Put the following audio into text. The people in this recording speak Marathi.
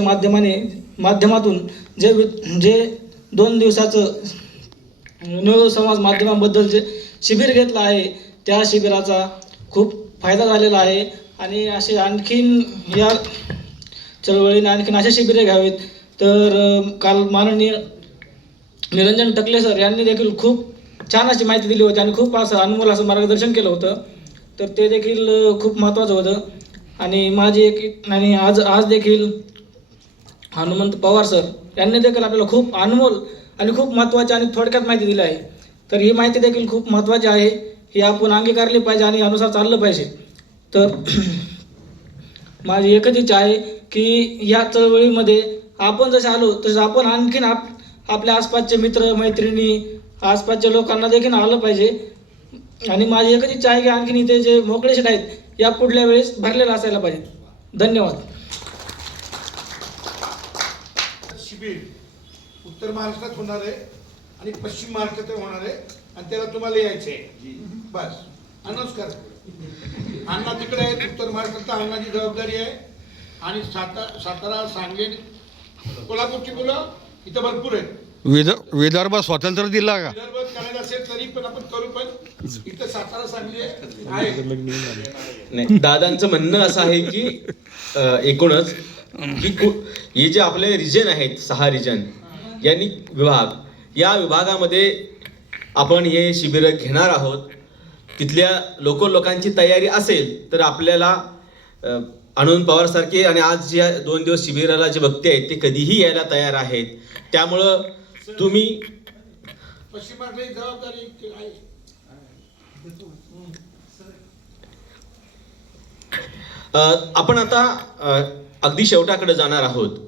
माध्यमातून जे 2 दिवसाचं नव समाज माध्यमांबद्दल जे शिबिर घेतलं आहे त्या शिबिराचा खूप फायदा झालेला आहे आणि असे आणखीन या चळवळीने आणखीन असे शिबिरे घ्यावेत. तर काल माननीय निरंजन टकले सर यांनी देखील खूप छान अशी माहिती दिली होती आणि खूप असं अनमोल असं मार्गदर्शन केलं होतं. तर ते देखील खूप महत्त्वाचं होतं. आणि माझी आणि आज देखील हनुमंत पवार सर यांनी देखील आपल्याला खूप अनमोल आणि खूप महत्त्वाची आणि थोडक्यात माहिती दिली आहे. तर ही माहिती देखील खूप महत्त्वाची आहे, ही आपण अंगीकारली पाहिजे आणि अनुसार चाललं पाहिजे. तर माझी एकच इच्छा आहे की या चळवळीमध्ये आपण जसे आलो तसं आपण आणखीन आपल्या आसपासचे मित्र मैत्रिणी आसपासच्या लोकांना देखील आलं पाहिजे. आणि माझी एकच इच्छा आहे की आणखीन इथे जे मोकळे शेट आहेत या पुढल्या वेळेस भरलेला असायला पाहिजे. धन्यवाद. शिबिर उत्तर महाराष्ट्रात होणार आहे आणि पश्चिम महाराष्ट्रात होणार आहे आणि त्याला तुम्हाला यायचं आहे. बस अनाऊन्स करा. अण्णा तिकडे आहेत, उत्तर महाराष्ट्रात अण्णाची जबाबदारी आहे आणि सातारा सांगली कोल्हापूरची मुलं इथं भरपूर आहेत. विदर्भ स्वातंत्र्य दिला का? विदर्भात करायला असेल तरी पण आपण करू, पण इथं सातारा सांगली आहे. नाही, दादांचं म्हणणं असं आहे की एकूणच की हे जे आपले रिजन आहेत 6 रिजन यांनी या विभागामध्ये आपण हे शिबिर घेणार आहोत. तिथल्या लोकांची तयारी असेल तर आपल्याला आनंद पवार सारखे आणि आज या 2 दिवस शिबिराला जे वक्ते आहेत ते कधीही यायला तयार आहेत. त्यामुळं तुम्ही पश्चिम महाराष्ट्राची जबाबदारी आहे. आपण आता अगदी शेवटाकडे जाणार आहोत.